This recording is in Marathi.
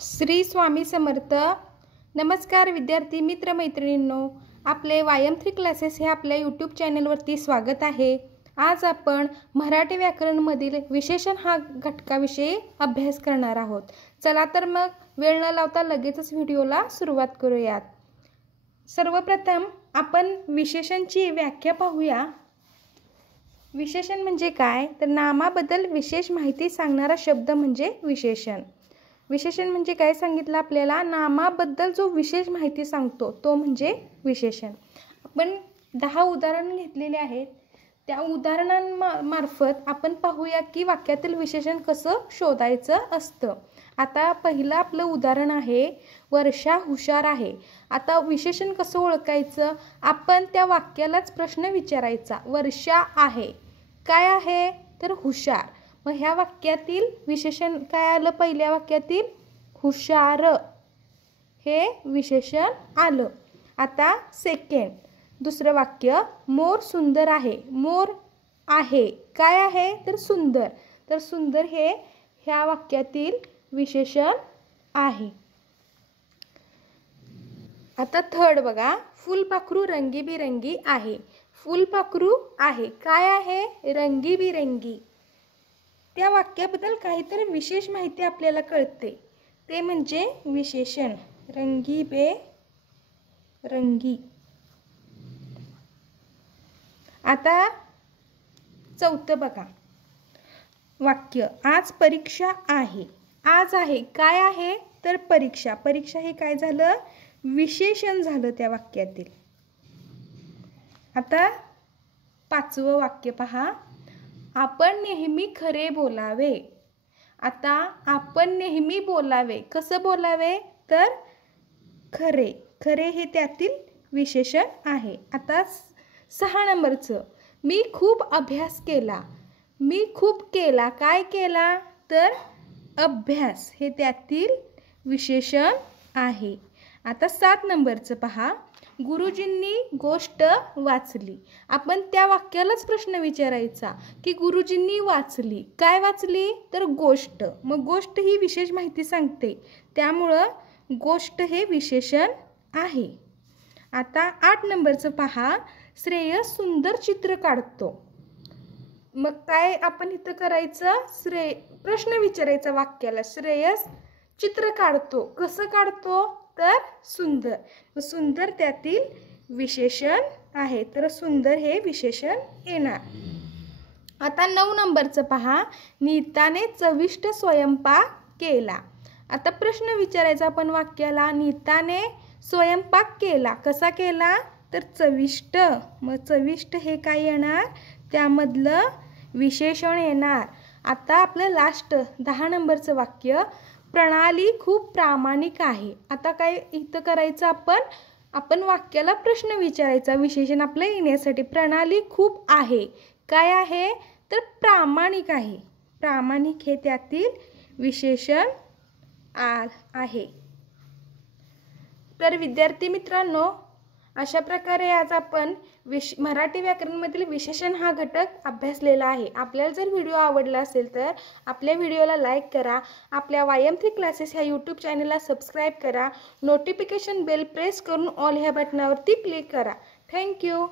श्री स्वामी समर्थ। नमस्कार विद्यार्थी मित्र मैत्रिणींनो, आपले वायम 3 क्लासेस हे आपल्या यूट्यूब चॅनलवरती स्वागत आहे। आज आपण मराठी व्याकरणमधील विशेषण हा घटकाविषयी अभ्यास करणार आहोत। चला तर मग वेळ न लावता लगेचच व्हिडिओला सुरुवात करूयात। सर्वप्रथम आपण विशेषणची व्याख्या पाहूया। विशेषण म्हणजे काय तर नामाबद्दल विशेष माहिती सांगणारा शब्द म्हणजे विशेषण। विशेषण म्हणजे काय सांगितलं आपल्याला, नामाबद्दल जो विशेष माहिती सांगतो तो म्हणजे विशेषण। आपण 10 उदाहरण घेतलेले आहेत, त्या उदाहरणांमार्फत आपण पाहूया की वाक्यातील विशेषण कसं शोधायचं असतं। आता पहिलं आपलं उदाहरण आहे, वर्षा हुशार आहे। आता विशेषण कसं ओळखायचं, आपण त्या वाक्यालाच प्रश्न विचारायचा। वर्षा आहे, काय आहे तर हुशार। मग ह्या वाक्यातील विशेषण काय आलं, पहिल्या वाक्यातील हुशार हे विशेषण आलं। आता सेकंड दुसरं वाक्य, मोर सुंदर आहे। मोर आहे, काय आहे तर सुंदर, तर सुंदर हे ह्या वाक्यातील विशेषण आहे। आता थर्ड बघा, फुलपाखरू रंगीबिरंगी आहे। फुलपाखरू आहे, काय आहे रंगीबिरंगी। त्या वाक्याबद्दल काहीतरी विशेष माहिती आपल्याला कळते, ते म्हणजे विशेषण रंगीबेरंगी। आता चौथं बघा वाक्य, आज परीक्षा आहे। आज आहे, काय आहे तर परीक्षा। परीक्षा हे काय झालं, विशेषण झालं त्या वाक्यातील। आता पाचवं वाक्य पहा, आपण नेहमी खरे बोलावे। आता आपण नेहमी बोलावे, कसं बोलावे तर खरे। खरे हे त्यातील विशेषण आहे। आता 6 नंबरचं, मी खूप अभ्यास केला। मी खूप केला, काय केला तर अभ्यास, हे त्यातील विशेषण आहे। आता 7 नंबरचं पहा, गुरुजींनी गोष्ट वाचली। आपण त्या वाक्यालाच प्रश्न विचारायचा की गुरुजींनी वाचली, काय वाचली तर गोष्ट। मग गोष्ट ही विशेष माहिती सांगते, त्यामुळं गोष्ट हे विशेषण आहे। आता 8 नंबरचं पहा, श्रेयस सुंदर चित्र काढतो। मग काय आपण इथं करायचं, प्रश्न विचारायचा वाक्याला, श्रेयस चित्र काढतो, कसं काढतो तर सुंदर। सुंदर त्यातील विशेषण आहे, तर सुंदर हे विशेषण येणार। आता 9 नंबरचं पहा, नीताने चविष्ट स्वयंपाक केला। आता प्रश्न विचारायचा आपण वाक्याला, नीताने स्वयंपाक केला, कसा केला तर चविष्ट। मग चविष्ट हे काय येणार, त्यामधलं विशेषण येणार। आता आपलं लास्ट 10 नंबरचं वाक्य, प्रणाली खूप प्रामाणिक आहे। आता काय इथं करायचं, आपण वाक्याला प्रश्न विचारायचा विशेषण आपलं येण्यासाठी। प्रणाली खूप आहे, काय आहे तर प्रामाणिक आहे। प्रामाणिक हे त्यातील विशेषण आहे। तर विद्यार्थी मित्रांनो, अशा प्रकारे आज आपण मराठी व्याकरणमधील विशेषण हा घटक अभ्यासलेला आहे। आपल्याला जर व्हिडिओ आवडला असेल तर आपल्या व्हिडिओला लाईक करा, आपल्या वायम 3 क्लासेस ह्या यूट्यूब चॅनलला सबस्क्राईब करा, नोटिफिकेशन बेल प्रेस करून ऑल ह्या बटनावरती क्लिक करा। थँक्यू।